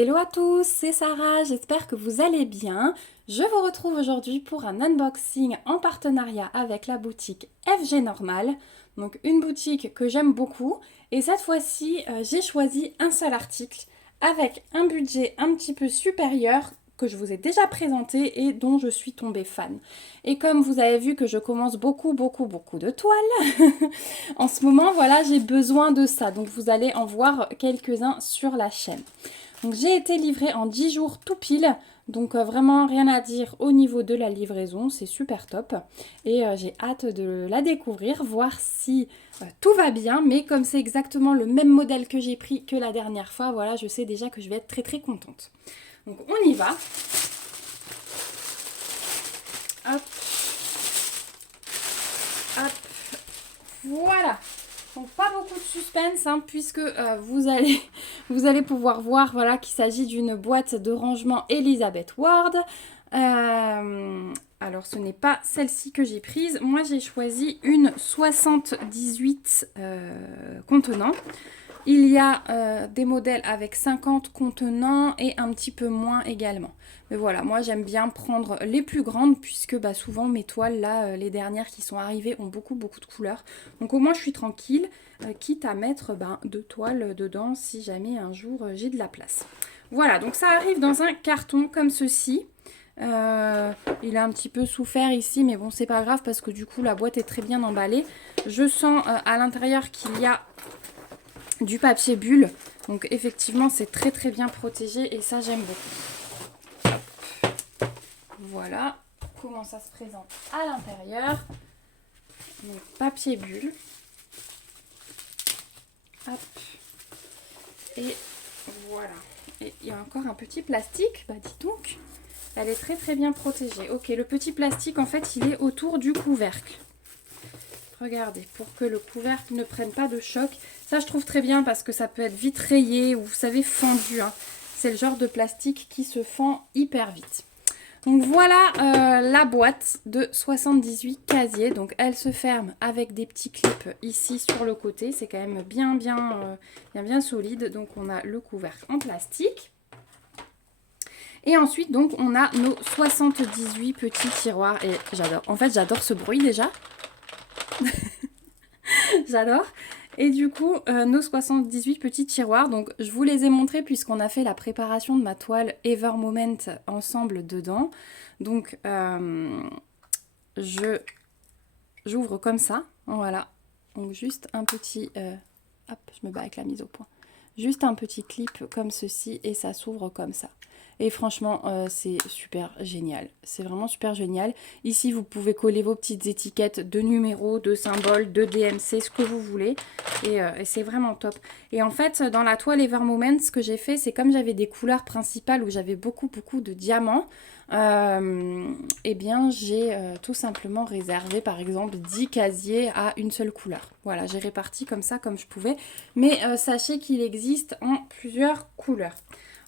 Hello à tous, c'est Sarah, j'espère que vous allez bien. Je vous retrouve aujourd'hui pour un unboxing en partenariat avec la boutique FG Normal. Donc une boutique que j'aime beaucoup. Et cette fois-ci, j'ai choisi un seul article avec un budget un petit peu supérieur que je vous ai déjà présenté et dont je suis tombée fan. Et comme vous avez vu que je commence beaucoup de toiles, en ce moment, voilà, j'ai besoin de ça. Donc vous allez en voir quelques-uns sur la chaîne. Donc j'ai été livrée en 10 jours tout pile, donc vraiment rien à dire au niveau de la livraison, c'est super top. Et j'ai hâte de la découvrir, voir si tout va bien, mais comme c'est exactement le même modèle que j'ai pris que la dernière fois, voilà, je sais déjà que je vais être très contente. Donc on y va. Hop. Hop. Voilà. Donc pas beaucoup de suspense hein, puisque vous allez pouvoir voir voilà, qu'il s'agit d'une boîte de rangement Elizabeth Ward. Alors ce n'est pas celle-ci que j'ai prise. Moi j'ai choisi une 78 contenants. Il y a des modèles avec 50 contenants et un petit peu moins également. Mais voilà, moi j'aime bien prendre les plus grandes puisque bah, souvent mes toiles, là, les dernières qui sont arrivées ont beaucoup de couleurs. Donc au moins je suis tranquille, quitte à mettre deux toiles dedans si jamais un jour j'ai de la place. Voilà, donc ça arrive dans un carton comme ceci. Il a un petit peu souffert ici, mais bon c'est pas grave parce que du coup la boîte est très bien emballée. Je sens à l'intérieur qu'il y a du papier bulle, donc effectivement c'est très bien protégé et ça j'aime beaucoup. Hop. Voilà comment ça se présente à l'intérieur. Donc papier bulle. Hop. Et voilà. Et il y a encore un petit plastique, bah dis donc, elle est très bien protégée. Ok, le petit plastique en fait il est autour du couvercle. Regardez, pour que le couvercle ne prenne pas de choc. Ça, je trouve très bien parce que ça peut être vite rayé ou, vous savez, fendu. Hein. C'est le genre de plastique qui se fend hyper vite. Donc voilà la boîte de 78 casiers. Donc elle se ferme avec des petits clips ici sur le côté. C'est quand même bien solide. Donc on a le couvercle en plastique. Et ensuite, donc, on a nos 78 petits tiroirs. Et j'adore. En fait, j'adore ce bruit déjà. J'adore. Et du coup, nos 78 petits tiroirs, donc je vous les ai montrés puisqu'on a fait la préparation de ma toile Ever Moment ensemble dedans. Donc, j'ouvre comme ça, voilà. Donc juste un petit... hop, je me bats avec la mise au point. Juste un petit clip comme ceci et ça s'ouvre comme ça. Et franchement, c'est super génial. C'est vraiment super génial. Ici, vous pouvez coller vos petites étiquettes de numéros, de symboles, de DMC, ce que vous voulez. Et c'est vraiment top. Et en fait, dans la toile Ever Moment, ce que j'ai fait, c'est comme j'avais des couleurs principales où j'avais beaucoup de diamants, eh bien, j'ai tout simplement réservé, par exemple, 10 casiers à une seule couleur. Voilà, j'ai réparti comme ça, comme je pouvais. Mais sachez qu'il existe en plusieurs couleurs.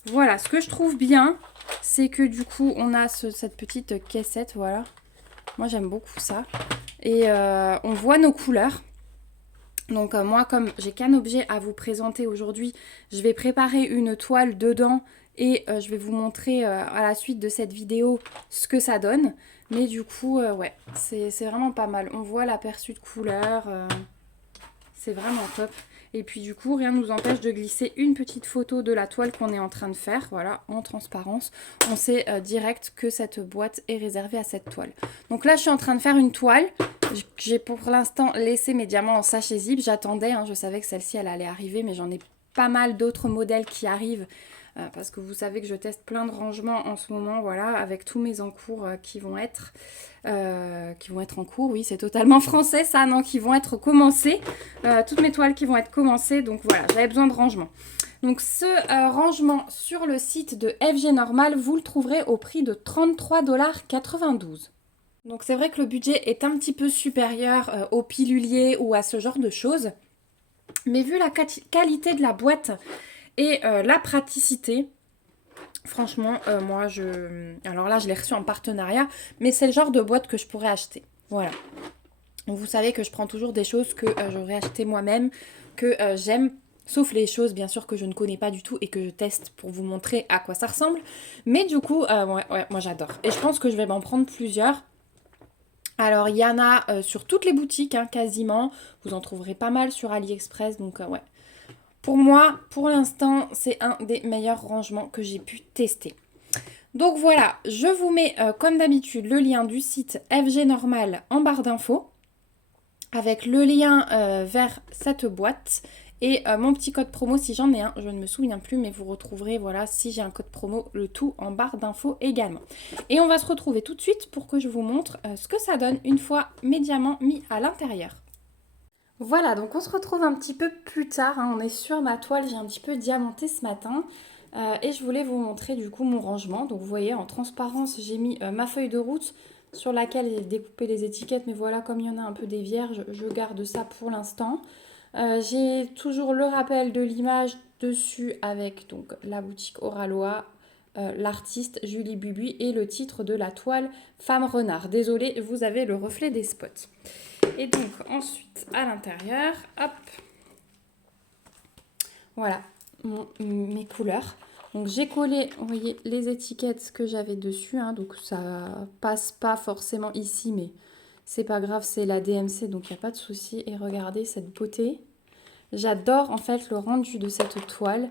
Voilà, ce que je trouve bien, c'est que du coup, on a cette petite caissette, voilà. Moi, j'aime beaucoup ça. Et on voit nos couleurs. Donc moi, comme j'ai qu'un objet à vous présenter aujourd'hui, je vais préparer une toile dedans et je vais vous montrer à la suite de cette vidéo ce que ça donne. Mais du coup, ouais, c'est vraiment pas mal. On voit l'aperçu de couleurs, c'est vraiment top. Et puis du coup, rien ne nous empêche de glisser une petite photo de la toile qu'on est en train de faire, voilà, en transparence. On sait direct que cette boîte est réservée à cette toile. Donc là, je suis en train de faire une toile. J'ai pour l'instant laissé mes diamants en sachet zip. J'attendais, hein, je savais que celle-ci, elle allait arriver, mais j'en ai pas mal d'autres modèles qui arrivent. Parce que vous savez que je teste plein de rangements en ce moment, voilà, avec tous mes encours qui vont être en cours, oui, c'est totalement français ça, non, qui vont être commencés, toutes mes toiles qui vont être commencées, donc voilà, j'avais besoin de rangement. Donc ce rangement sur le site de FG Normal, vous le trouverez au prix de 33,92 $. Donc c'est vrai que le budget est un petit peu supérieur au pilulier ou à ce genre de choses, mais vu la qualité de la boîte et la praticité, franchement, moi, alors là, je l'ai reçu en partenariat, mais c'est le genre de boîte que je pourrais acheter. Voilà. Donc, vous savez que je prends toujours des choses que j'aurais achetées moi-même, que j'aime Sauf les choses bien sûr que je ne connais pas du tout et que je teste pour vous montrer à quoi ça ressemble. Mais du coup, ouais, moi j'adore. Et je pense que je vais m'en prendre plusieurs. Alors il y en a sur toutes les boutiques hein, quasiment. Vous en trouverez pas mal sur AliExpress. Donc ouais. Pour moi, pour l'instant, c'est un des meilleurs rangements que j'ai pu tester. Donc voilà, je vous mets comme d'habitude le lien du site FG Normal en barre d'infos avec le lien vers cette boîte et mon petit code promo si j'en ai un, je ne me souviens plus, mais vous retrouverez, voilà, si j'ai un code promo, le tout en barre d'infos également. Et on va se retrouver tout de suite pour que je vous montre ce que ça donne une fois mes diamants mis à l'intérieur. Voilà, donc on se retrouve un petit peu plus tard, hein, on est sur ma toile, j'ai un petit peu diamanté ce matin. Et je voulais vous montrer du coup mon rangement. Donc vous voyez en transparence j'ai mis ma feuille de route sur laquelle j'ai découpé les étiquettes. Mais voilà, comme il y en a un peu des vierges, je garde ça pour l'instant. J'ai toujours le rappel de l'image dessus avec donc la boutique Oraloa, l'artiste Julie Bubuy et le titre de la toile Femme Renard. Désolée, vous avez le reflet des spots. Et donc ensuite à l'intérieur, hop, voilà mes couleurs. Donc j'ai collé, vous voyez, les étiquettes que j'avais dessus, hein, donc ça passe pas forcément ici, mais c'est pas grave, c'est la DMC, donc il n'y a pas de souci. Et regardez cette beauté. J'adore en fait le rendu de cette toile,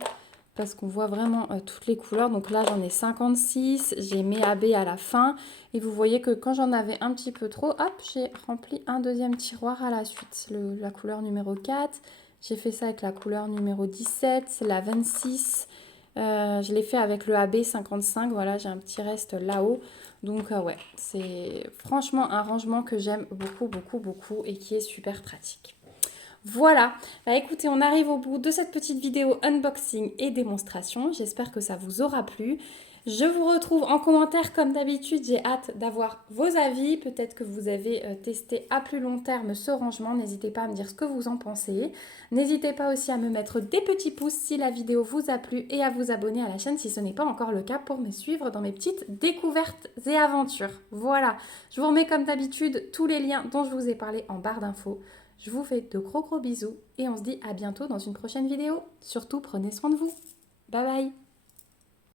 parce qu'on voit vraiment toutes les couleurs. Donc là j'en ai 56, j'ai mes AB à la fin, et vous voyez que quand j'en avais un petit peu trop, hop, j'ai rempli un deuxième tiroir à la suite, la couleur numéro 4. J'ai fait ça avec la couleur numéro 17, la 26. Je l'ai fait avec le AB 55. Voilà, j'ai un petit reste là-haut. Donc ouais, c'est franchement un rangement que j'aime beaucoup, beaucoup, beaucoup et qui est super pratique. Voilà, bah écoutez, on arrive au bout de cette petite vidéo unboxing et démonstration. J'espère que ça vous aura plu. Je vous retrouve en commentaire comme d'habitude. J'ai hâte d'avoir vos avis. Peut-être que vous avez testé à plus long terme ce rangement. N'hésitez pas à me dire ce que vous en pensez. N'hésitez pas aussi à me mettre des petits pouces si la vidéo vous a plu et à vous abonner à la chaîne si ce n'est pas encore le cas pour me suivre dans mes petites découvertes et aventures. Voilà, je vous remets comme d'habitude tous les liens dont je vous ai parlé en barre d'infos. Je vous fais de gros bisous et on se dit à bientôt dans une prochaine vidéo. Surtout, prenez soin de vous. Bye bye!